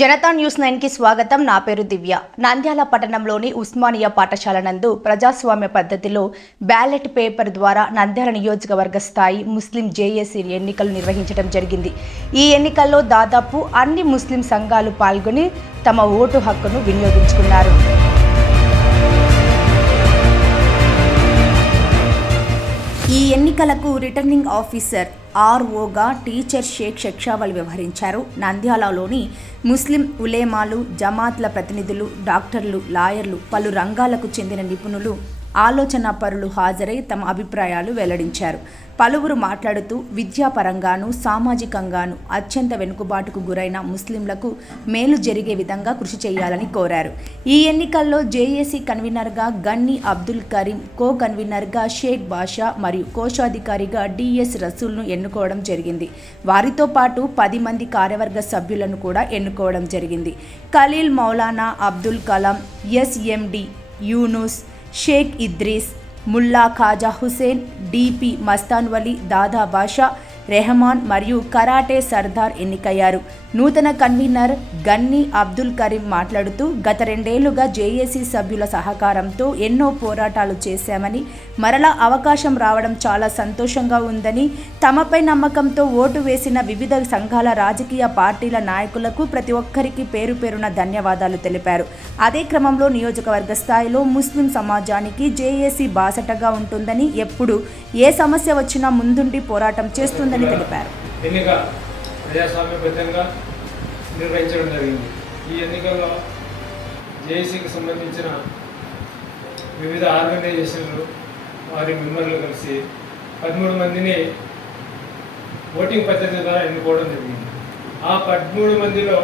Janata news నైన్కి స్వాగతం. నా పేరు దివ్య. నంద్యాల పట్టణంలోని ఉస్మానియా పాఠశాల నందు ప్రజాస్వామ్య పద్ధతిలో బ్యాలెట్ పేపర్ ద్వారా నంద్యాల నియోజకవర్గ స్థాయి ముస్లిం జేఏసీ ఎన్నికలు నిర్వహించడం జరిగింది. ఈ ఎన్నికల్లో దాదాపు అన్ని ముస్లిం సంఘాలు పాల్గొని తమ ఓటు హక్కును వినియోగించుకున్నారు. ఎన్నికలకు రిటర్నింగ్ ఆఫీసర్ ఆర్ఓగా టీచర్ షేక్ షెక్షావల్ వ్యవహరించారు. నంద్యాలలోని ముస్లిం ఉలేమాలు జమాత్ల ప్రతినిధులు డాక్టర్లు లాయర్లు పలు రంగాలకు చెందిన నిపుణులు ఆలోచన పరులు హాజరై తమ అభిప్రాయాలు వెల్లడించారు. పలువురు మాట్లాడుతూ విద్యాపరంగాను సామాజికంగాను అత్యంత వెనుకబాటుకు గురైన ముస్లింలకు మేలు జరిగే విధంగా కృషి చేయాలని కోరారు. ఈ ఎన్నికల్లో జేఏసీ కన్వీనర్గా గన్ని అబ్దుల్ కరీం కో కన్వీనర్గా షేక్ బాషా మరియు కోశాధికారిగా డిఎస్ రసూల్ను ఎన్నుకోవడం జరిగింది. వారితో పాటు పది మంది కార్యవర్గ సభ్యులను కూడా ఎన్నుకోవడం జరిగింది. ఖలీల్ మౌలానా అబ్దుల్ కలాం ఎస్ఎండి యూనుస్ షేక్ ఇద్రీస్ ముల్లా ఖాజా హుసేన్ డిపి మస్తాన్ వలీ దాదా బాషా రెహమాన్ మరియు కరాటే సర్దార్ ఎన్నికయ్యారు. నూతన కన్వీనర్ గన్నీ అబ్దుల్ కరీం మాట్లాడుతూ గత రెండేళ్ళుగా జేఏసీ సభ్యుల సహకారంతో ఎన్నో పోరాటాలు చేశామని మరలా అవకాశం రావడం చాలా సంతోషంగా ఉందని తమపై నమ్మకంతో ఓటు వేసిన వివిధ సంఘాల రాజకీయ పార్టీల నాయకులకు ప్రతి ఒక్కరికి పేరు పేరున ధన్యవాదాలు తెలిపారు. అదే క్రమంలో నియోజకవర్గ స్థాయిలో ముస్లిం సమాజానికి జేఏసీ బాసటగా ఉంటుందని ఎప్పుడు ఏ సమస్య వచ్చినా ముందుండి పోరాటం చేస్తుందని తెలిపారు ఎన్నిక ప్రజాస్వామ్యబద్ధంగా నిర్వహించడం జరిగింది. ఈ ఎన్నికల్లో జేఏసీకి సంబంధించిన వివిధ ఆర్గనైజేషన్లు వారి మెంబర్లు కలిసి పదమూడు మందిని ఓటింగ్ పద్ధతి ద్వారా ఎన్నుకోవడం జరిగింది. ఆ పదమూడు మందిలో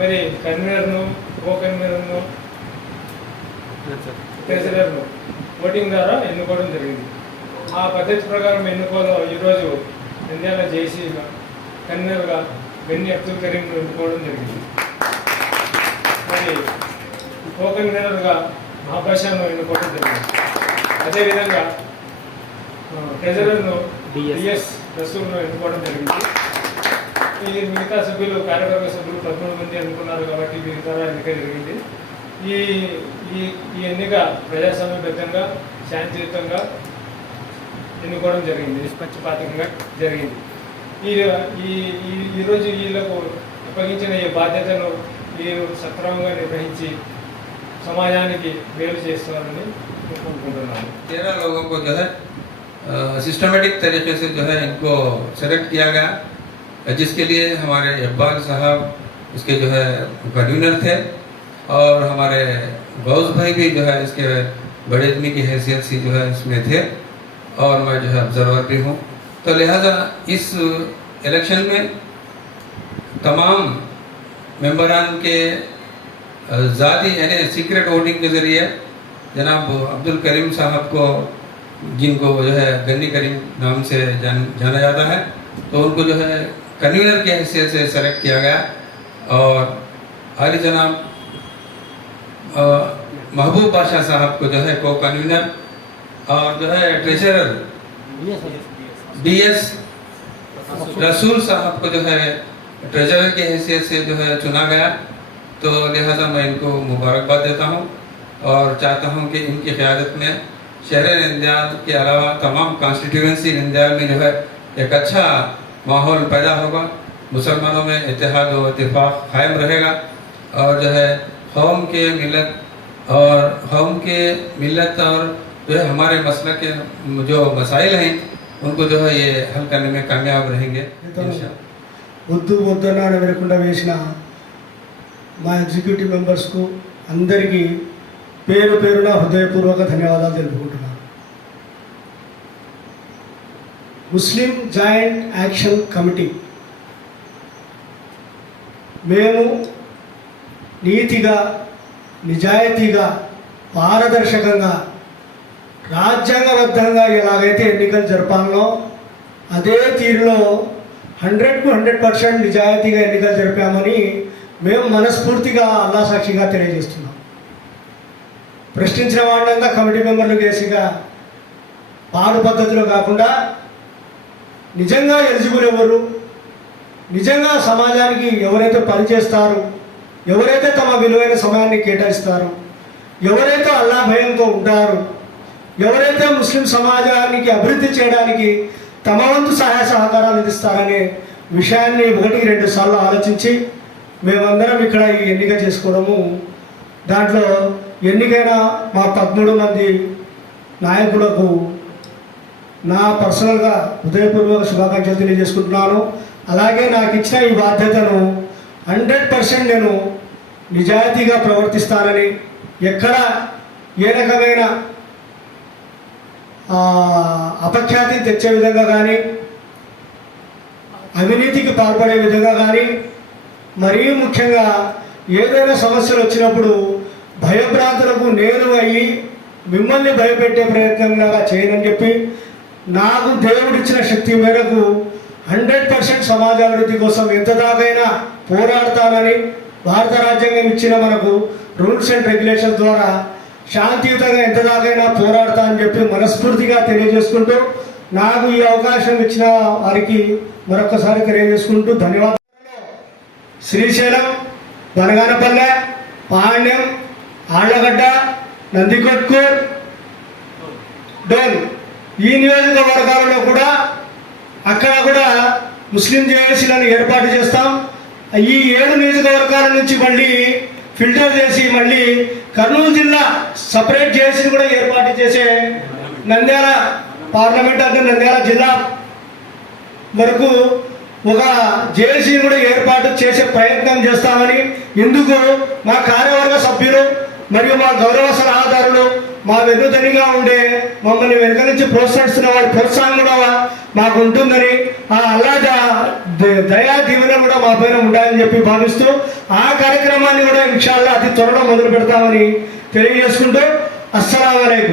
మరి కన్వీనర్ను కో కన్వీనర్ను ట్రెజరర్ను ఓటింగ్ ద్వారా ఎన్నుకోవడం జరిగింది. ఆ పద్ధతి ప్రకారం ఎన్నుకోలో ఈరోజు నంద్యాల జేసీ కన్వీనర్గా బెన్ని అబ్దుల్ కరీంను ఎన్నుకోవడం జరిగింది. మరి కో కన్వీనర్గా మహాభాషను ఎన్నుకోవడం జరిగింది. అదేవిధంగా ట్రెజరర్ను డిఎస్ రసూల్ను ఎన్నుకోవడం జరిగింది. ఈ మిగతా సభ్యులు కార్యవర్గ సభ్యులు పదమూడు మంది ఎన్నుకున్నారు కాబట్టి వీరి ద్వారా ఎన్నిక జరిగింది. ఈ ఈ ఈ ఎన్నిక ప్రజాస్వామ్యబద్ధంగా శాంతియుతంగా ఎన్నుకోవడం జరిగింది నిష్పక్షపాతంగా జరిగింది ఈ ఈ ఈ- ఈరోజు వీళ్ళకు అప్పగించిన ఈ బాధ్యతను వీరు సక్రమంగా నిర్వహించి సమాజానికి మేలు చేస్తారని కోరుకుంటున్నాను तेरह लोगों को जो है सिस्टमेटिक तरीके से जो है इनको सेलेक्ट किया गया जिसके लिए हमारे इकबाल साहब इसके जो है कन्वीनर थे और हमारे गौस भाई भी जो है इसके बड़े आदमी की हैसियत से जो है इसमें थे और मैं जो है ऑब्जर्वर भी हूँ। तो लिहाजा इस इलेक्शन में तमाम मेंबरान के ज़ाती यानी सीक्रेट वोटिंग के ज़रिए जनाब अब्दुल करीम साहब को जिनको जो है गन्नी करीम नाम से जान, जाना जाता है तो उनको जो है कन्वीनर की हैसियत से सेलेक्ट किया गया और आली जनाब महबूब बादशाह साहब को जो है को कन्वीनर और जो है ट्रेजरर बी एस रसूल साहब को जो है ट्रेजरर की हैसियत से जो है चुना गया। तो लिहाजा मैं इनको मुबारकबाद देता हूँ और चाहता हूँ कि इनकी क़्यादत में शहर नंदयाल के अलावा तमाम कॉन्स्टिट्यूंसी नंदयाल में जो है एक अच्छा माहौल पैदा होगा। मुसलमानों में इतिहाद और इतफाक़ कायम रहेगा और जो है, कौम के मिलत और कौम के मिलत और जो है हमारे मसला के जो मसाइल हैं उनको जो है ये हल करने में कामयाब रहेंगे इंशाअल्लाह। వద్దు వద్దన అని వినకుండా వేసిన మా ఎగ్జిక్యూటివ్ మెంబర్స్కు అందరికీ పేరు పేరున హృదయపూర్వక ధన్యవాదాలు తెలుపుకుంటున్నాను ముస్లిం జాయింట్ యాక్షన్ కమిటీ మేము నీతిగా నిజాయితీగా పారదర్శకంగా రాజ్యాంగబద్ధంగా ఎలాగైతే ఎన్నికలు జరపాలనో అదే తీరులో హండ్రెడ్కు హండ్రెడ్ పర్సెంట్ నిజాయితీగా ఎన్నికలు జరిపామని మేము మనస్ఫూర్తిగా అల్లా సాక్షిగా తెలియజేస్తున్నాం. ప్రశ్నించిన వాళ్ళంతా కమిటీ మెంబర్లు కేసిగా పాడు పద్ధతిలో కాకుండా నిజంగా ఎలిజిబుల్ ఎవరు? నిజంగా సమాజానికి ఎవరైతే పనిచేస్తారు ఎవరైతే తమ విలువైన సమయాన్ని కేటాయిస్తారో? ఎవరైతే అల్లా భయంతో ఉంటారో? ఎవరైతే ముస్లిం సమాజానికి అభివృద్ధి చేయడానికి తమ వంతు సహాయ సహకారాలు అందిస్తారనే విషయాన్ని ఒకటికి రెండు సార్లు ఆలోచించి మేమందరం ఇక్కడ ఈ ఎన్నిక చేసుకోవడము. దాంట్లో ఎన్నికైన మా పదమూడు మంది నాయకులకు నా పర్సనల్గా హృదయపూర్వక శుభాకాంక్షలు తెలియజేసుకుంటున్నాను. అలాగే నాకు ఇచ్చిన ఈ బాధ్యతను హండ్రెడ్ పర్సెంట్ నేను నిజాయితీగా ప్రవర్తిస్తానని ఎక్కడ ఏ రకమైన అపఖ్యాతిని అపఖ్యాతి తెచ్చే విధంగా కానీ అవినీతికి పాల్పడే విధంగా కానీ మరీ ముఖ్యంగా ఏదైనా సమస్యలు వచ్చినప్పుడు భయభ్రాంతులకు నేను అయ్యి మిమ్మల్ని భయపెట్టే ప్రయత్నంలాగా చేయనని చెప్పి నాకు దేవుడిచ్చిన శక్తి మేరకు హండ్రెడ్ పర్సెంట్ సమాజాభివృద్ధి కోసం ఎంత దాకైనా పోరాడతానని భారత రాజ్యాంగం ఇచ్చిన మనకు రూల్స్ అండ్ రెగ్యులేషన్స్ ద్వారా శాంతియుతంగా ఎంత దాకైనా పోరాడతా అని చెప్పి మనస్ఫూర్తిగా తెలియజేసుకుంటూ నాకు ఈ అవకాశం ఇచ్చిన వారికి మరొకసారి తెలియజేసుకుంటూ ధన్యవాదాలు. శ్రీశైలం బనగానపల్లె పాండ్యం ఆళ్ళగడ్డ నందికొట్కూర్ డోన్ ఈ నియోజకవర్గాలలో కూడా అక్కడ కూడా ముస్లిం జేఏసీలను ఏర్పాటు చేస్తాం. ఈ ఏడు నియోజకవర్గాల నుంచి మళ్ళీ ఫిల్టర్ చేసి మళ్ళీ కర్నూలు జిల్లా సపరేట్ జేఏసీని కూడా ఏర్పాటు చేసే నంద్యాల పార్లమెంట్ అంటే నంద్యాల జిల్లా వరకు ఒక జేఏసీని కూడా ఏర్పాటు చేసే ప్రయత్నం చేస్తామని ఇందుకు మా కార్యవర్గ సభ్యులు మరియు మా గౌరవ సలహాదారులు మా వెన్నుదనిగా ఉండే మమ్మల్ని వెనుక నుంచి ప్రోత్సహిస్తున్న వారి ప్రోత్సాహం కూడా మాకు ఉంటుందని ఆ అల్లాజా దయా దీవెన కూడా మా పైన ఉండాలని చెప్పి భావిస్తూ ఆ కార్యక్రమాన్ని కూడా ఇన్షాల్లా అతి త్వరలో మొదలు పెడతామని తెలియజేసుకుంటూ అస్సలం